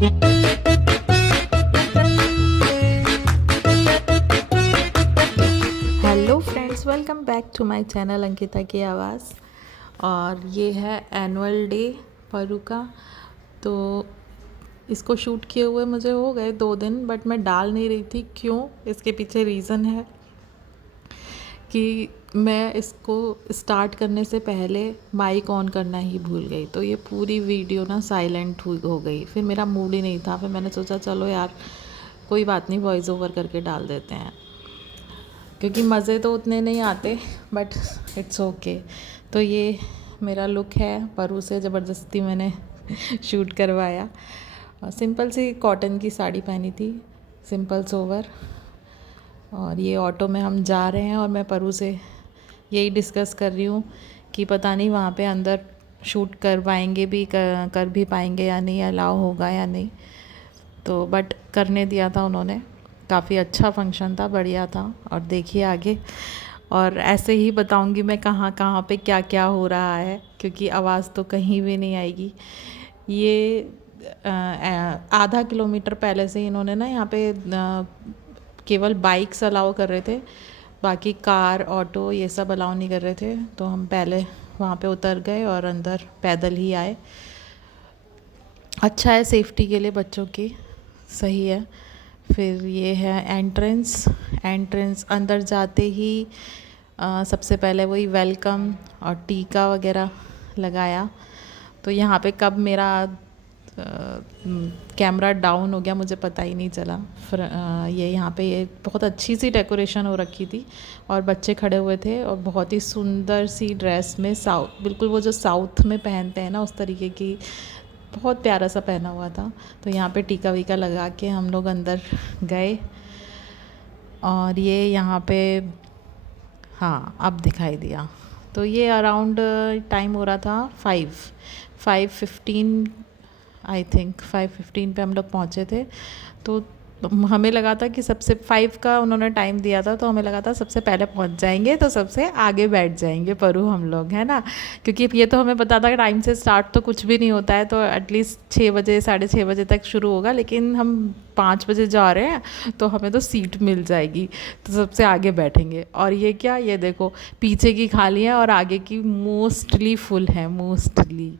Hello friends, welcome back to my channel Ankita की आवाज़। और ये है एनुअल डे परू का। तो इसको शूट किए हुए मुझे हो गए 2 दिन, बट मैं डाल नहीं रही थी। क्यों? इसके पीछे रीज़न है कि मैं इसको स्टार्ट करने से पहले माइक ऑन करना ही भूल गई। तो ये पूरी वीडियो ना साइलेंट हो गई। फिर मेरा मूड ही नहीं था। फिर मैंने सोचा चलो यार कोई बात नहीं, वॉइस ओवर करके डाल देते हैं, क्योंकि मज़े तो उतने नहीं आते, बट इट्स ओके। तो ये मेरा लुक है। परू से ज़बरदस्ती मैंने शूट करवाया। सिंपल सी कॉटन की साड़ी पहनी थी, सिंपल सोवर। और ये ऑटो में हम जा रहे हैं और मैं परू से यही डिस्कस कर रही हूँ कि पता नहीं वहाँ पे अंदर शूट कर पाएंगे भी, कर भी पाएंगे या नहीं, अलाउ होगा या नहीं। तो बट करने दिया था उन्होंने। काफ़ी अच्छा फंक्शन था, बढ़िया था। और देखिए आगे, और ऐसे ही बताऊंगी मैं कहाँ कहाँ पे क्या क्या हो रहा है, क्योंकि आवाज़ तो कहीं भी नहीं आएगी। ये आधा किलोमीटर पहले से ही इन्होंने ना यहाँ पे केवल बाइक्स अलाउ कर रहे थे, बाकी कार ऑटो ये सब अलाउ नहीं कर रहे थे। तो हम पहले वहाँ पे उतर गए और अंदर पैदल ही आए। अच्छा है, सेफ्टी के लिए बच्चों की सही है। फिर ये है एंट्रेंस। एंट्रेंस अंदर जाते ही सबसे पहले वही वेलकम और टीका वगैरह लगाया। तो यहाँ पे कब मेरा कैमरा डाउन हो गया मुझे पता ही नहीं चला। फिर ये यहाँ पे ये बहुत अच्छी सी डेकोरेशन हो रखी थी और बच्चे खड़े हुए थे और बहुत ही सुंदर सी ड्रेस में, साउथ बिल्कुल वो जो साउथ में पहनते हैं ना उस तरीके की, बहुत प्यारा सा पहना हुआ था। तो यहाँ पे टीका वीका लगा के हम लोग अंदर गए। और ये यहाँ पे, हाँ अब दिखाई दिया। तो ये अराउंड टाइम हो रहा था 5:15, आई थिंक 5:15 पे हम लोग पहुँचे थे। तो हमें लगा था कि सबसे 5 का उन्होंने टाइम दिया था, तो हमें लगा था सबसे पहले पहुंच जाएंगे तो सबसे आगे बैठ जाएंगे परू हम लोग, है ना। क्योंकि ये तो हमें पता था कि टाइम से स्टार्ट तो कुछ भी नहीं होता है, तो एटलीस्ट 6 बजे 6:30 बजे तक शुरू होगा, लेकिन हम 5 बजे जा रहे हैं तो हमें तो सीट मिल जाएगी, तो सबसे आगे बैठेंगे। और ये क्या, ये देखो पीछे की खाली है और आगे की मोस्टली फुल है, मोस्टली।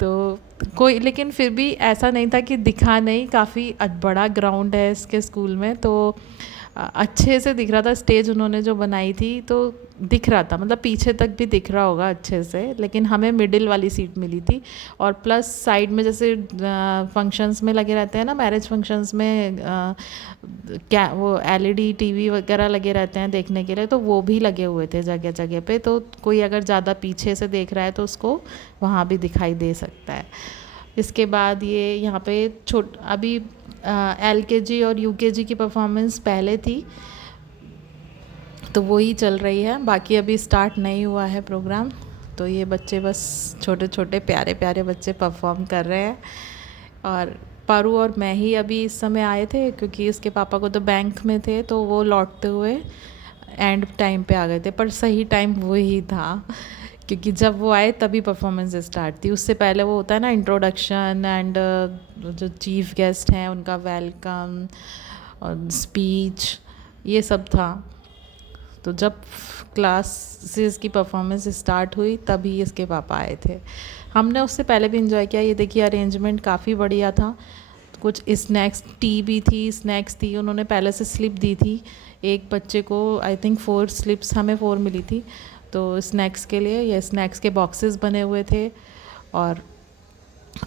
तो कोई, लेकिन फिर भी ऐसा नहीं था कि दिखा नहीं। काफ़ी बड़ा ग्राउंड है इसके स्कूल में, तो अच्छे से दिख रहा था। स्टेज उन्होंने जो बनाई थी तो दिख रहा था, मतलब पीछे तक भी दिख रहा होगा अच्छे से, लेकिन हमें मिडिल वाली सीट मिली थी। और प्लस साइड में जैसे फंक्शंस में लगे रहते हैं ना, मैरिज फंक्शंस में क्या वो एलईडी टीवी वगैरह लगे रहते हैं देखने के लिए, तो वो भी लगे हुए थे जगह जगह पे। तो कोई अगर ज़्यादा पीछे से देख रहा है तो उसको वहाँ भी दिखाई दे सकता है। इसके बाद ये यहाँ पे अभी एलकेजी और यूकेजी की परफॉर्मेंस पहले थी, तो वो ही चल रही है। बाकी अभी स्टार्ट नहीं हुआ है प्रोग्राम। तो ये बच्चे बस छोटे छोटे प्यारे प्यारे बच्चे परफॉर्म कर रहे हैं। और पारू और मैं ही अभी इस समय आए थे, क्योंकि इसके पापा को तो बैंक में थे, तो वो लौटते हुए एंड टाइम पे आ गए थे। पर सही टाइम वही था, क्योंकि जब वो आए तभी परफॉर्मेंस स्टार्ट थी। उससे पहले वो होता है ना इंट्रोडक्शन एंड जो चीफ गेस्ट हैं उनका वेलकम और स्पीच, ये सब था। तो जब क्लासेस की परफॉर्मेंस स्टार्ट हुई तभी इसके पापा आए थे। हमने उससे पहले भी इंजॉय किया। ये देखिए अरेंजमेंट काफ़ी बढ़िया था। कुछ स्नैक्स, टी भी थी, स्नैक्स थी। उन्होंने पहले से स्लिप दी थी एक बच्चे को, आई थिंक 4 स्लिप्स, हमें 4 मिली थी। तो स्नैक्स के लिए ये स्नैक्स के बॉक्सेस बने हुए थे और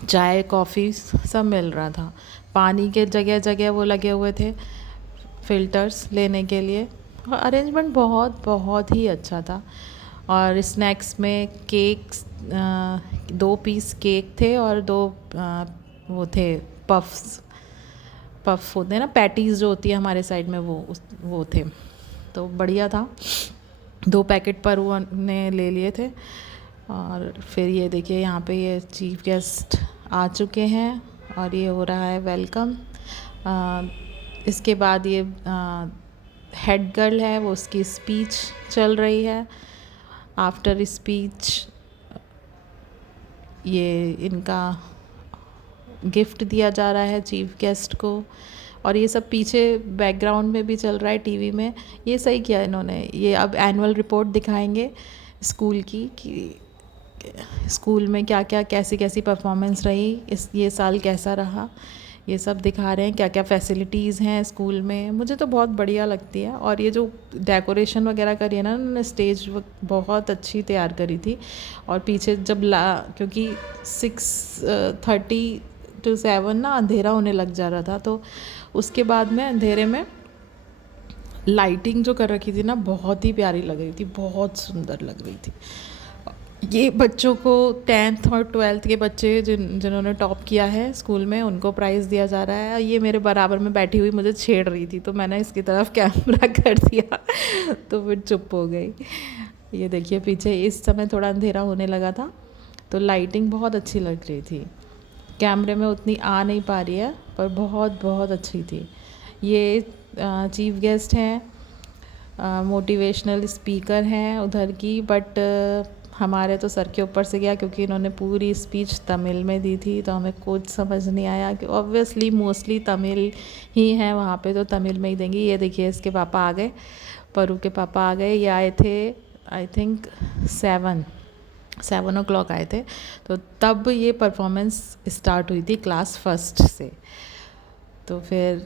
चाय कॉफ़ी सब मिल रहा था। पानी के जगह जगह वो लगे हुए थे फ़िल्टर्स लेने के लिए। और अरेंजमेंट बहुत बहुत ही अच्छा था। और स्नैक्स में केक्स, 2 पीस केक थे और 2 वो थे पफ होते हैं ना, पैटीज़ जो होती है हमारे साइड में, वो थे। तो बढ़िया था। 2 पैकेट पर वो ने ले लिए थे। और फिर ये देखिए यहाँ पे ये चीफ गेस्ट आ चुके हैं और ये हो रहा है वेलकम। इसके बाद ये हेड गर्ल है, वो उसकी स्पीच चल रही है। आफ्टर स्पीच ये इनका गिफ्ट दिया जा रहा है चीफ गेस्ट को, और ये सब पीछे बैकग्राउंड में भी चल रहा है टीवी में। ये सही किया इन्होंने। ये अब एनुअल रिपोर्ट दिखाएंगे स्कूल की कि स्कूल में क्या क्या कैसी कैसी परफॉर्मेंस रही, ये साल कैसा रहा, ये सब दिखा रहे हैं, क्या क्या फैसिलिटीज़ हैं स्कूल में। मुझे तो बहुत बढ़िया लगती है। और ये जो डेकोरेशन वगैरह करी है ना उन्होंने, स्टेज बहुत अच्छी तैयार करी थी। और पीछे जब क्योंकि 6:30 to 7 ना अंधेरा होने लग जा रहा था, तो उसके बाद में अंधेरे में लाइटिंग जो कर रखी थी ना बहुत ही प्यारी लग रही थी, बहुत सुंदर लग रही थी। ये बच्चों को 10th और 12th के बच्चे जिन्होंने टॉप किया है स्कूल में, उनको प्राइज़ दिया जा रहा है। ये मेरे बराबर में बैठी हुई मुझे छेड़ रही थी, तो मैंने इसकी तरफ कैमरा कर दिया तो फिर चुप हो गई। ये देखिए पीछे इस समय थोड़ा अंधेरा होने लगा था, तो लाइटिंग बहुत अच्छी लग रही थी। कैमरे में उतनी आ नहीं पा रही है, पर बहुत बहुत अच्छी थी। ये चीफ गेस्ट हैं, मोटिवेशनल स्पीकर हैं उधर की, बट हमारे तो सर के ऊपर से गया क्योंकि इन्होंने पूरी स्पीच तमिल में दी थी, तो हमें कुछ समझ नहीं आया कि ऑब्वियसली मोस्टली तमिल ही हैं वहाँ पे, तो तमिल में ही देंगी। ये देखिए इसके पापा आ गए, परू के पापा आ गए। ये आए थे आई थिंक 7 o'clock आए थे, तो तब ये परफॉर्मेंस स्टार्ट हुई थी क्लास फर्स्ट से। तो फिर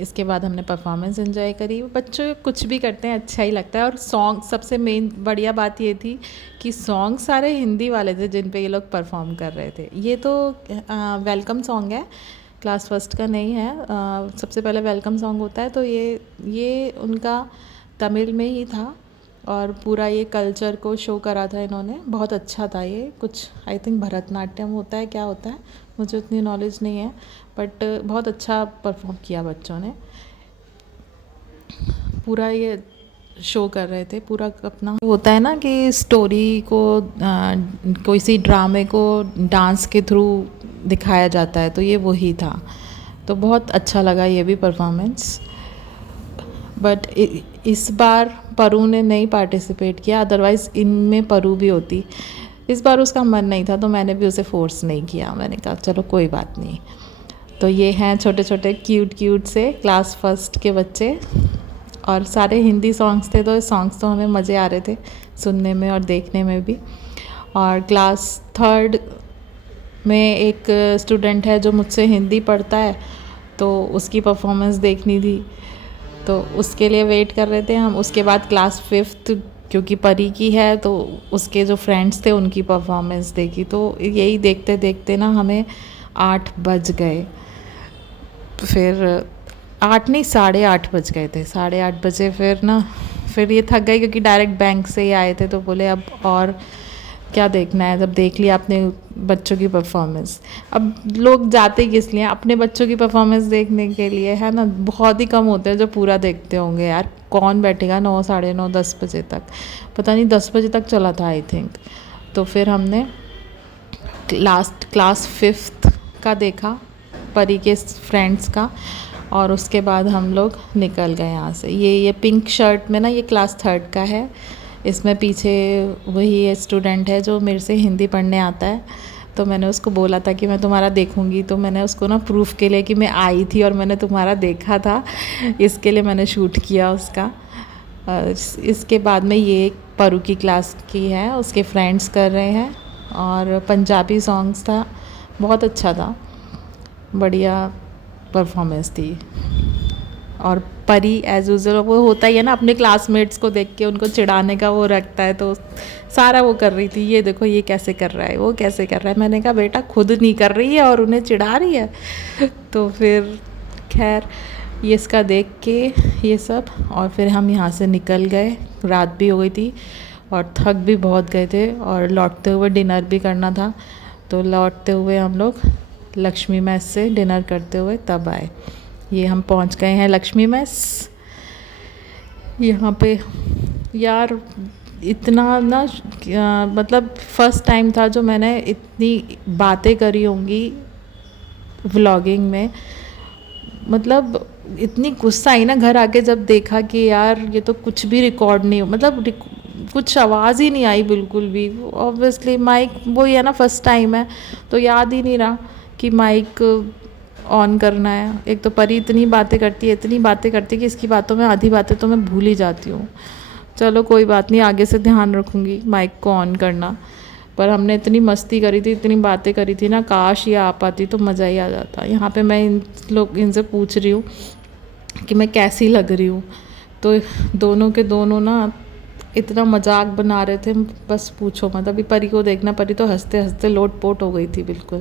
इसके बाद हमने परफॉर्मेंस एंजॉय करी। बच्चों कुछ भी करते हैं अच्छा ही लगता है। और सॉन्ग सबसे मेन बढ़िया बात ये थी कि सॉन्ग सारे हिंदी वाले थे जिन पे ये लोग परफॉर्म कर रहे थे। ये तो वेलकम सॉन्ग है, क्लास फर्स्ट का नहीं है। सबसे पहले वेलकम सॉन्ग होता है, तो ये उनका तमिल में ही था और पूरा ये कल्चर को शो करा था इन्होंने। बहुत अच्छा था ये। कुछ आई थिंक भरतनाट्यम होता है, क्या होता है मुझे उतनी नॉलेज नहीं है, बट बहुत अच्छा परफॉर्म किया बच्चों ने। पूरा ये शो कर रहे थे, पूरा अपना होता है ना कि स्टोरी को कोई सी ड्रामे को डांस के थ्रू दिखाया जाता है, तो ये वही था। तो बहुत अच्छा लगा ये भी परफॉर्मेंस। बट इस बार परू ने नहीं पार्टिसिपेट किया, अदरवाइज़ इनमें परू भी होती। इस बार उसका मन नहीं था, तो मैंने भी उसे फोर्स नहीं किया। मैंने कहा चलो कोई बात नहीं। तो ये हैं छोटे छोटे क्यूट से क्लास फर्स्ट के बच्चे, और सारे हिंदी सॉन्ग्स थे, तो सॉन्ग्स तो हमें मज़े आ रहे थे सुनने में और देखने में भी। और क्लास थर्ड में एक स्टूडेंट है जो मुझसे हिंदी पढ़ता है, तो उसकी परफॉर्मेंस देखनी थी, तो उसके लिए वेट कर रहे थे हम। उसके बाद क्लास फिफ्थ क्योंकि परी की है, तो उसके जो फ्रेंड्स थे उनकी परफॉर्मेंस देखी। तो यही देखते देखते ना हमें 8 बज गए। फिर 8 नहीं 8:30 बज गए थे। 8:30 बजे फिर ये थक गए क्योंकि डायरेक्ट बैंक से ही आए थे, तो बोले अब और क्या देखना है, जब देख लिया अपने बच्चों की परफॉर्मेंस। अब लोग जाते ही किस लिए, अपने बच्चों की परफॉर्मेंस देखने के लिए, है ना। बहुत ही कम होते हैं जो पूरा देखते होंगे यार। कौन बैठेगा 9, 9:30, 10 बजे तक, पता नहीं 10 बजे तक चला था आई थिंक। तो फिर हमने लास्ट क्लास फिफ्थ का देखा, परी के फ्रेंड्स का, और उसके बाद हम लोग निकल गए यहाँ से। ये पिंक शर्ट में ना, ये क्लास थर्ड का है। इसमें पीछे वही स्टूडेंट है जो मेरे से हिंदी पढ़ने आता है, तो मैंने उसको बोला था कि मैं तुम्हारा देखूंगी, तो मैंने उसको ना प्रूफ के लिए कि मैं आई थी और मैंने तुम्हारा देखा था, इसके लिए मैंने शूट किया उसका। इसके बाद में ये परू की क्लास की है, उसके फ्रेंड्स कर रहे हैं, और पंजाबी सॉन्ग्स था, बहुत अच्छा था, बढ़िया परफॉर्मेंस थी। और परी एज यूजुअल वो होता ही है ना, अपने क्लासमेट्स को देख के उनको चिढ़ाने का वो रखता है, तो सारा वो कर रही थी। ये देखो ये कैसे कर रहा है, वो कैसे कर रहा है। मैंने कहा बेटा खुद नहीं कर रही है और उन्हें चिढ़ा रही है। तो फिर खैर ये इसका देख के ये सब, और फिर हम यहाँ से निकल गए। रात भी हो गई थी और थक भी बहुत गए थे, और लौटते हुए डिनर भी करना था, तो लौटते हुए हम लोग लक्ष्मी मेस से डिनर करते हुए तब आए। ये हम पहुंच गए हैं लक्ष्मी मेस। यहाँ पे यार इतना ना मतलब फर्स्ट टाइम था जो मैंने इतनी बातें करी होंगी व्लॉगिंग में। मतलब इतनी गुस्सा आई ना घर आके जब देखा कि यार ये तो कुछ भी रिकॉर्ड नहीं, मतलब कुछ आवाज़ ही नहीं आई बिल्कुल भी। ऑब्वियसली माइक वो ही है ना, फर्स्ट टाइम है तो याद ही नहीं रहा कि माइक ऑन करना है। एक तो परी इतनी बातें करती है कि इसकी बातों में आधी बातें तो मैं भूल ही जाती हूँ। चलो कोई बात नहीं, आगे से ध्यान रखूँगी माइक को ऑन करना। पर हमने इतनी मस्ती करी थी, इतनी बातें करी थी ना, काश ये आ पाती तो मज़ा ही आ जाता। यहाँ पे मैं इनसे पूछ रही हूँ कि मैं कैसी लग रही हूँ, तो दोनों के दोनों ना इतना मजाक बना रहे थे, बस पूछो मत। अभी परी को देखना, परी तो हंसते हंसते लोट पोट हो गई थी बिल्कुल,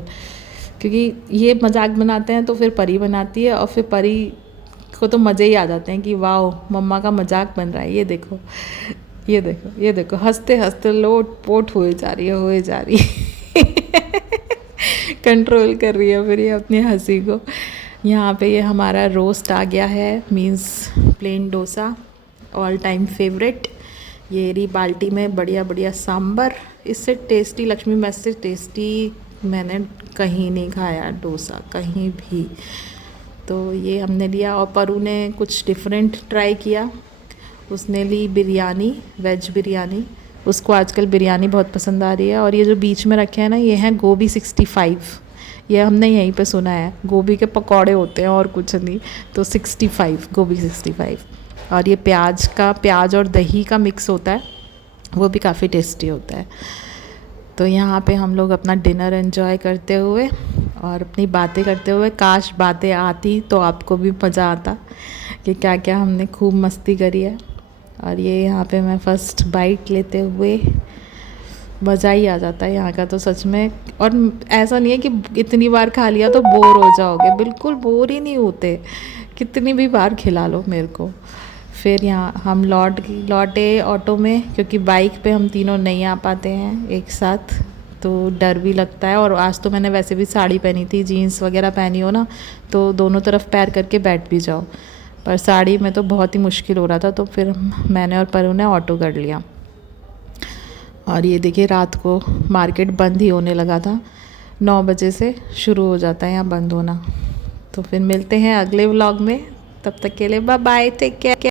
क्योंकि ये मजाक बनाते हैं तो फिर परी बनाती है, और फिर परी को तो मज़े ही आ जाते हैं कि वाह मम्मा का मजाक बन रहा है। ये देखो ये देखो ये देखो, हंसते हंसते लोट पोट हुए जा रही है कंट्रोल कर रही है फिर ये अपनी हंसी को। यहाँ पे ये हमारा रोस्ट आ गया है, means plain dosa, all time favourite. ये रही बाल्टी में बढ़िया बढ़िया सांभर। इससे टेस्टी, लक्ष्मी मेस से टेस्टी मैंने कहीं नहीं खाया डोसा, कहीं भी। तो ये हमने लिया, और परू ने कुछ डिफरेंट ट्राई किया। उसने ली बिरयानी, वेज बिरयानी। उसको आजकल बिरयानी बहुत पसंद आ रही है। और ये जो बीच में रखे हैं ना, ये हैं गोभी 65। ये हमने यहीं पे सुना है, गोभी के पकौड़े होते हैं और कुछ नहीं। तो 65, गोभी 65। और ये प्याज और दही का मिक्स होता है, वो भी काफ़ी टेस्टी होता है। तो यहाँ पे हम लोग अपना डिनर एंजॉय करते हुए और अपनी बातें करते हुए, काश बातें आती तो आपको भी मज़ा आता कि क्या क्या हमने खूब मस्ती करी है। और ये यहाँ पे मैं फ़र्स्ट बाइट लेते हुए, मज़ा ही आ जाता है यहाँ का तो सच में। और ऐसा नहीं है कि इतनी बार खा लिया तो बोर हो जाओगे, बिल्कुल बोर ही नहीं होते, कितनी भी बार खिला लो मेरे को। फिर यहाँ हम लौटे ऑटो में, क्योंकि बाइक पे हम तीनों नहीं आ पाते हैं एक साथ, तो डर भी लगता है। और आज तो मैंने वैसे भी साड़ी पहनी थी, जीन्स वगैरह पहनी हो ना तो दोनों तरफ पैर करके बैठ भी जाओ, पर साड़ी में तो बहुत ही मुश्किल हो रहा था। तो फिर मैंने और परू ने ऑटो कर लिया। और ये देखिए, रात को मार्केट बंद ही होने लगा था, 9 बजे से शुरू हो जाता है यहाँ बंद होना। तो फिर मिलते हैं अगले व्लॉग में, तब तक के लिए बाय बाय, टेक केयर।